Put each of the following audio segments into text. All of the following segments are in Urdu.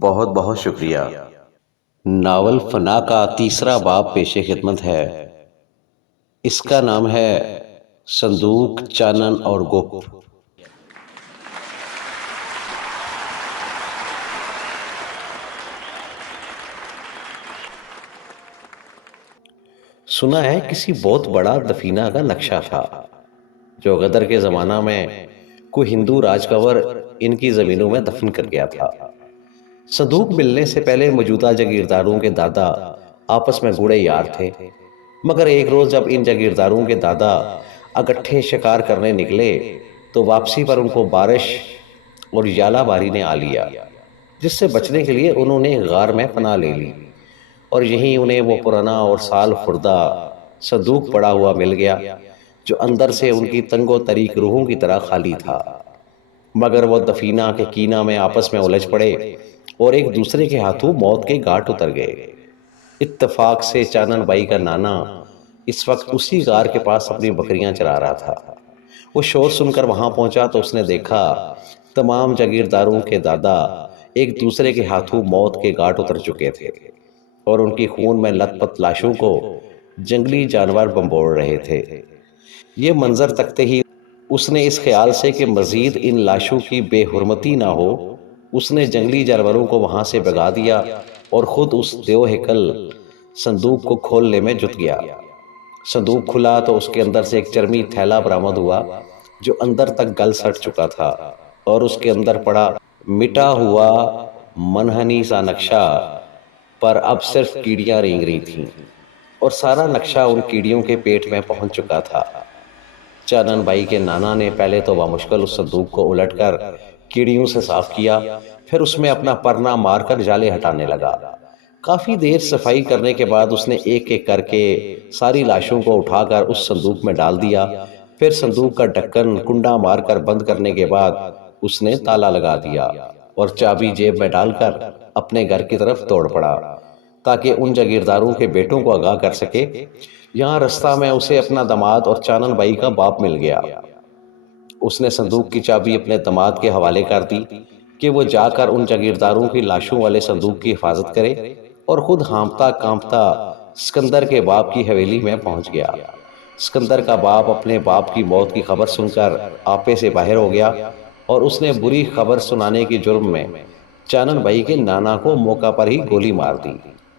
بہت بہت شکریہ۔ ناول فنا کا تیسرا باب پیش خدمت ہے۔ اس کا نام ہے صندوق، چانن اور گپ۔ سنا ہے کسی بہت بڑا دفینہ کا نقشہ تھا جو غدر کے زمانہ میں کوئی ہندو راج کنور ان کی زمینوں میں دفن کر گیا تھا۔ صندوق ملنے سے پہلے موجودہ جاگیرداروں کے دادا آپس میں گوڑے یار تھے، مگر ایک روز جب ان جاگیرداروں کے دادا اکٹھے شکار کرنے نکلے تو واپسی پر ان کو بارش اور یالہ باری نے آ لیا، جس سے بچنے کے لیے انہوں نے غار میں پناہ لے لی، اور یہیں انہیں وہ پرانا اور سال خوردہ صندوق پڑا ہوا مل گیا جو اندر سے ان کی تنگ و تریک روحوں کی طرح خالی تھا۔ مگر وہ دفینہ کے کینہ میں آپس میں الجھ پڑے اور ایک دوسرے کے ہاتھوں موت کے گھاٹ اتر گئے۔ اتفاق سے چانن بائی کا نانا اس وقت اسی غار کے پاس اپنی بکریاں چرا رہا تھا۔ وہ شور سن کر وہاں پہنچا تو اس نے دیکھا تمام جاگیرداروں کے دادا ایک دوسرے کے ہاتھوں موت کے گھاٹ اتر چکے تھے اور ان کی خون میں لت پت لاشوں کو جنگلی جانور بمبوڑ رہے تھے۔ یہ منظر تکتے ہی اس نے اس خیال سے کہ مزید ان لاشوں کی بے حرمتی نہ ہو، اس نے جنگلی جانوروں کو وہاں سے بھگا دیا اور خود اس دیو ہیکل صندوق کو کھولنے میں جت گیا۔ صندوق کھلا تو اس کے اندر سے ایک چرمی تھیلا برآمد ہوا جو اندر تک گل سٹ چکا تھا، اور اس کے اندر پڑا مٹا ہوا منحنی سا نقشہ پر اب صرف کیڑیاں رینگ رہی تھیں، اور سارا نقشہ ان کیڑیوں کے پیٹ میں پہنچ چکا تھا۔ چانن بائی کے نانا نے پہلے تو بمشکل اس صندوق کو الٹ کر کیڑیوں سے صاف کیا، پھر اس میں اپنا پرنا مار کر جالے ہٹانے لگا۔ کافی دیر صفائی کرنے کے بعد اس نے ایک ایک کر کے ساری لاشوں کو اٹھا کر اس صندوق میں ڈال دیا، پھر صندوق کا ڈھکن کنڈا مار کر بند کرنے کے بعد اس نے تالا لگا دیا اور چابی جیب میں ڈال کر اپنے گھر کی طرف دوڑ پڑا تاکہ ان جاگیرداروں کے بیٹوں کو آگاہ کر سکے۔ یہاں رستہ میں اسے اپنا داماد اور چانن بائی کا باپ مل گیا۔ اس نے صندوق کی چابی اپنے داماد کے حوالے کر دی کہ وہ جا کر ان جاگیرداروں کی لاشوں والے صندوق کی حفاظت کرے، اور خود ہانپتا کانپتا سکندر کے باپ کی حویلی میں پہنچ گیا۔ سکندر کا باپ اپنے باپ کی موت کی خبر سن کر آپے سے باہر ہو گیا، اور اس نے بری خبر سنانے کے جرم میں چانن بائی کے نانا کو موقع پر ہی گولی مار دی۔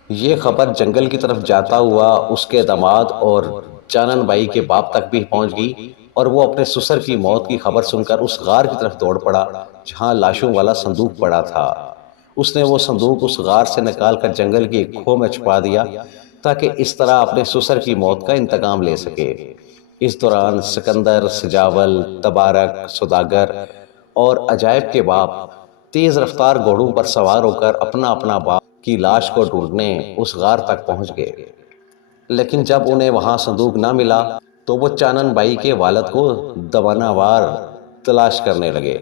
یہ خبر جنگل کی طرف جاتا ہوا اس کے داماد اور چانن بائی کے باپ تک بھی پہنچ گئی، اور وہ اپنے سسر کی موت کی خبر سن کر اس غار کی طرف دوڑ پڑا جہاں لاشوں والا صندوق پڑا تھا۔ اس نے وہ صندوق اس غار سے نکال کر جنگل کی ایک کھو میں چھپا دیا تاکہ اس طرح اپنے سسر کی موت کا انتقام لے سکے۔ اس دوران سکندر، سجاول، تبارک، سوداگر اور عجائب کے باپ تیز رفتار گھوڑوں پر سوار ہو کر اپنا اپنا باپ کی لاش کو ڈھونڈنے اس غار تک پہنچ گئے، لیکن جب انہیں وہاں صندوق نہ ملا تو وہ چانن بائی کے والد کو دوانہ وار تلاش کرنے لگے۔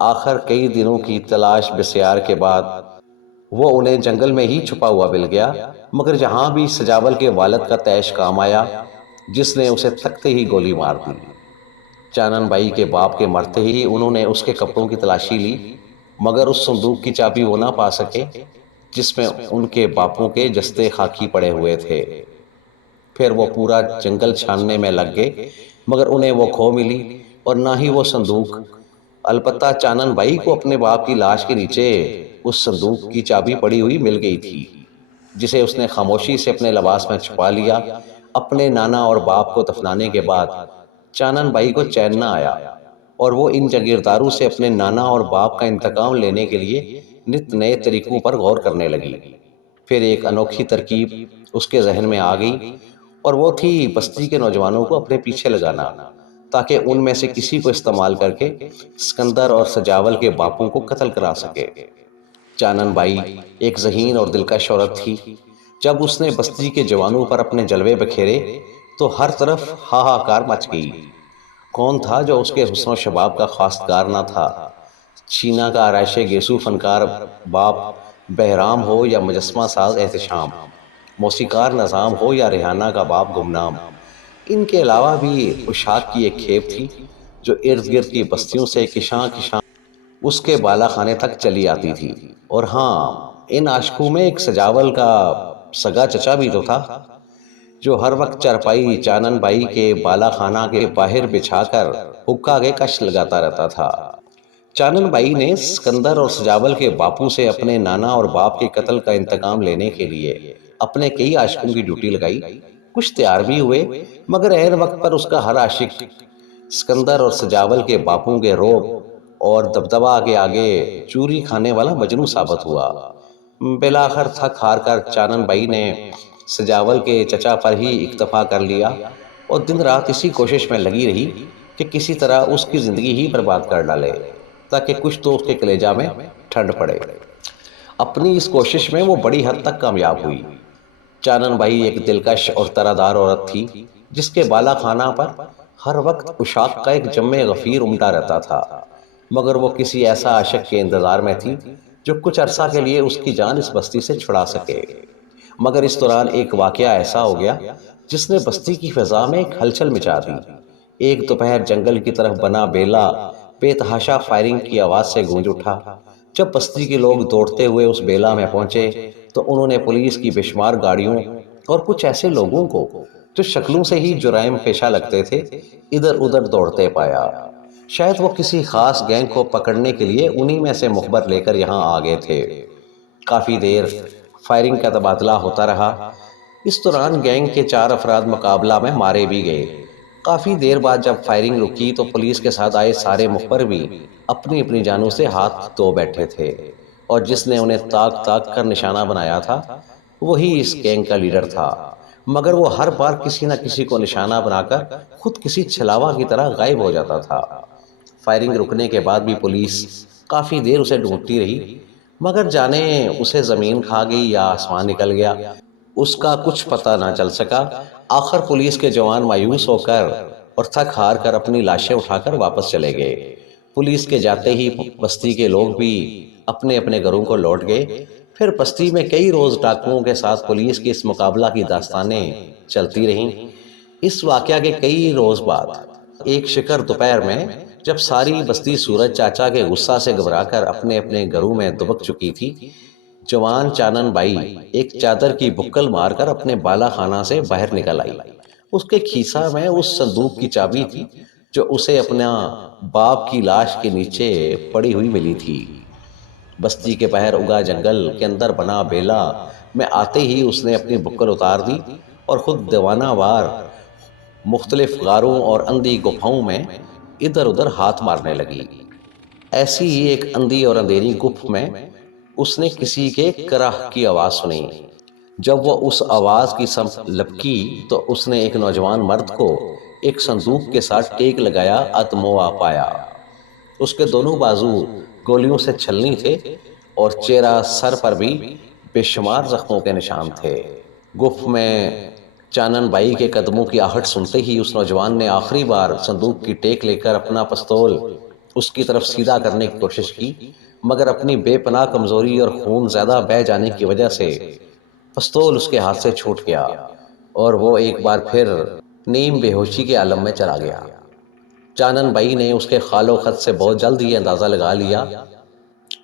آخر کئی دنوں کی تلاش بسیار کے بعد وہ انہیں جنگل میں ہی چھپا ہوا مل گیا، مگر جہاں بھی سجاول کے والد کا تیش کام آیا جس نے اسے تکتے ہی گولی مار دی۔ چانن بائی کے باپ کے مرتے ہی انہوں نے اس کے کپڑوں کی تلاشی لی، مگر اس صندوق کی چابی وہ نہ پا سکے جس میں ان کے باپوں کے جستے خاکی پڑے ہوئے تھے۔ پھر وہ پورا جنگل چھاننے میں لگ گئے، مگر انہیں وہ کھو ملی اور نہ ہی وہ صندوق۔ البتہ چانن بائی کو اپنے باپ کی لاش کے نیچے اس صندوق کی چابی پڑی ہوئی مل گئی تھی، جسے اس نے خاموشی سے اپنے لباس میں چھپا لیا۔ اپنے نانا اور باپ کو دفنانے کے بعد چانن بائی کو چین نہ آیا، اور وہ ان جاگیرداروں سے اپنے نانا اور باپ کا انتقام لینے کے لیے نت نئے طریقوں پر غور کرنے لگی۔ پھر ایک انوکھی ترکیب اس کے ذہن میں آ گئی، اور وہ تھی بستی کے نوجوانوں کو اپنے پیچھے لگانا تاکہ ان میں سے کسی کو استعمال کر کے سکندر اور سجاول کے باپوں کو قتل کرا سکے۔ چانن بائی ایک ذہین اور دلکش عورت تھی۔ جب اس نے بستی کے جوانوں پر اپنے جلوے بکھیرے تو ہر طرف ہاہاکار مچ گئی۔ کون تھا جو اس کے حسن و شباب کا خواستگار نہ تھا؟ چینا کا آرائش گیسو فنکار باپ بہرام ہو یا مجسمہ ساز احتشام، موسیقار نظام ہو یا ریحانہ کا باپ گمنام، ان کے علاوہ بھی اشاک کی ایک کھیپ تھی جو ارد گرد کی بستیوں سے کشاں کشاں اس کے بالا خانے تک چلی آتی تھی۔ اور ہاں، ان عاشقوں میں ایک سجاول کا سگا چچا بھی تو تھا، جو ہر وقت چارپائی چانن بائی کے بالا خانہ کے باہر بچھا کر حکا کے کش لگاتا رہتا تھا۔ چانن بائی نے سکندر اور سجاول کے باپو سے اپنے نانا اور باپ کے قتل کا انتقام لینے کے لیے اپنے کئی عاشقوں کی ڈیوٹی لگائی۔ کچھ تیار بھی ہوئے، مگر عین وقت پر اس کا ہر عاشق سکندر اور سجاول کے باپوں کے روب اور دبدبا کے آگے چوری کھانے والا مجنوں ثابت ہوا۔ بالآخر تھک ہار کر چانن بائی نے سجاول کے چچا پر ہی اکتفا کر لیا اور دن رات اسی کوشش میں لگی رہی کہ کسی طرح اس کی زندگی ہی برباد کر ڈالے تاکہ کچھ تو اس کے کلیجہ میں ٹھنڈ پڑے۔ اپنی اس کوشش میں وہ بڑی حد تک کامیاب ہوئی۔ چانن بائی ایک دلکش اور طرح عورت تھی، جس کے بالا خانہ پر ہر وقت عشاق کا ایک جم غفیر امٹا رہتا تھا، مگر وہ کسی ایسا عاشق کے انتظار میں تھی جو کچھ عرصہ کے لیے اس کی جان اس بستی سے چھڑا سکے۔ مگر اس دوران ایک واقعہ ایسا ہو گیا جس نے بستی کی فضا میں ایک ہلچل مچا دی۔ ایک دوپہر جنگل کی طرف بنا بیلا بے تحاشا فائرنگ کی آواز سے گونج اٹھا۔ جب بستی کے لوگ دوڑتے ہوئے اس بیلا میں پہنچے تو انہوں نے پولیس کی بے شمار گاڑیوں اور کچھ ایسے لوگوں کو جو شکلوں سے ہی جرائم پیشہ لگتے تھے ادھر ادھر دوڑتے پایا۔ شاید وہ کسی خاص گینگ کو پکڑنے کے لیے انہی میں سے مخبر لے کر یہاں آ گئے تھے۔ کافی دیر فائرنگ کا تبادلہ ہوتا رہا۔ اس دوران گینگ کے 4 افراد مقابلہ میں مارے بھی گئے۔ کافی دیر بعد جب فائرنگ رکی تو پولیس کے ساتھ آئے سارے مخبر بھی اپنی اپنی جانوں سے ہاتھ دھو بیٹھے تھے، اور جس نے انہیں تاک تاک کر نشانہ بنایا تھا وہی اس گینگ کا لیڈر تھا، مگر وہ ہر بار کسی نہ کسی کو نشانہ بنا کر خود کسی چھلاوا کی طرح غائب ہو جاتا تھا۔ فائرنگ رکنے کے بعد بھی پولیس کافی دیر اسے ڈھونڈتی رہی، مگر جانے اسے زمین کھا گئی یا آسمان نکل گیا، اس کا کچھ پتہ نہ چل سکا۔ آخر پولیس کے جوان مایوس ہو کر اور تھک ہار کر اپنی لاشیں اٹھا کر واپس چلے گئے۔ پولیس کے جاتے ہی بستی کے لوگ بھی اپنے اپنے گھروں کو لوٹ گئے۔ پھر بستی میں کئی روز ڈاکوؤں کے ساتھ پولیس کی اس مقابلہ کی داستانیں چلتی رہیں۔ اس واقعہ کے کئی روز بعد ایک شکر دوپہر میں جب ساری بستی سورج چاچا کے غصہ سے گھبرا کر اپنے اپنے گھروں میں دبک چکی تھی، جوان چانن بائی ایک چادر کی بکل مار کر اپنے بالا خانہ سے باہر نکل آئی۔ اس کے کھیسہ میں اس صندوق کی چابی تھی جو اسے اپنا باپ کی لاش کے نیچے پڑی ہوئی ملی تھی۔ بستی کے باہر اگا جنگل کے اندر بنا بیلا میں آتے ہی اس نے اپنی بکل اتار دی اور خود دیوانہ وار مختلف غاروں اور اندھی گپھاؤں میں ادھر ادھر ہاتھ مارنے لگی۔ ایسی ہی ایک اندھی اور اندھیری گپھ میں اس نے کسی کے کرہ کی آواز سنی۔ جب وہ اس آواز کی سمت لپکی تو اس نے ایک نوجوان مرد کو ایک صندوق کے ساتھ ٹیک لگایا اتموا پایا۔ اس کے دونوں بازو گولیوں سے چھلنی تھے اور چہرہ سر پر بھی بے شمار زخموں کے نشان تھے۔ گپھ میں چانن بائی کے قدموں کی آہٹ سنتے ہی اس نوجوان نے آخری بار صندوق کی ٹیک لے کر اپنا پستول اس کی طرف سیدھا کرنے کی کوشش کی، مگر اپنی بے پناہ کمزوری اور خون زیادہ بہہ جانے کی وجہ سے پستول اس کے ہاتھ سے چھوٹ گیا اور وہ ایک بار پھر نیم بے ہوشی کے عالم میں چلا گیا۔ چانن بائی نے اس کے خال و خط سے بہت جلد یہ اندازہ لگا لیا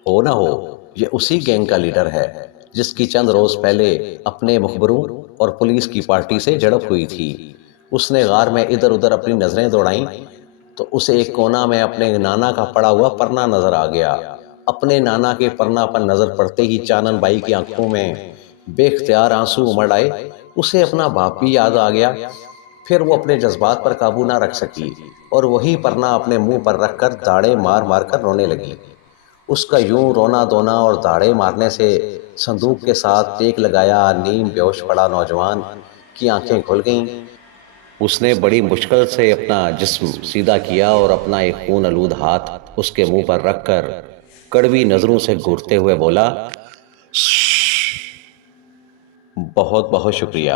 ہو نہ ہو یہ اسی گینگ کا لیڈر ہے جس کی چند روز پہلے اپنے مخبروں اور پولیس کی پارٹی سے جھڑپ ہوئی تھی۔ اس نے غار میں ادھر ادھر اپنی نظریں دوڑائیں تو اسے ایک کونا میں اپنے نانا کا پڑا ہوا پرنا نظر آ گیا۔ اپنے نانا کے پرنا پر نظر پڑتے ہی چانن بائی کی آنکھوں میں بے اختیار آنسو امڑ آئے۔ اسے اپنا باپ بھی یاد آ گیا۔ پھر وہ اپنے جذبات پر قابو نہ رکھ سکی اور وہی پرنا اپنے منہ پر رکھ کر داڑے مار مار کر رونے لگی۔ اس کا یوں رونا دھونا اور داڑے مارنے سے صندوق کے ساتھ ٹیک لگایا نیم بے ہوش پڑا نوجوان کی آنکھیں کھل گئیں۔ اس نے بڑی مشکل سے اپنا جسم سیدھا کیا اور اپنا ایک خون آلود ہاتھ اس کے منہ پر رکھ کر کڑوی نظروں سے گھورتے ہوئے بولا، بہت بہت شکریہ۔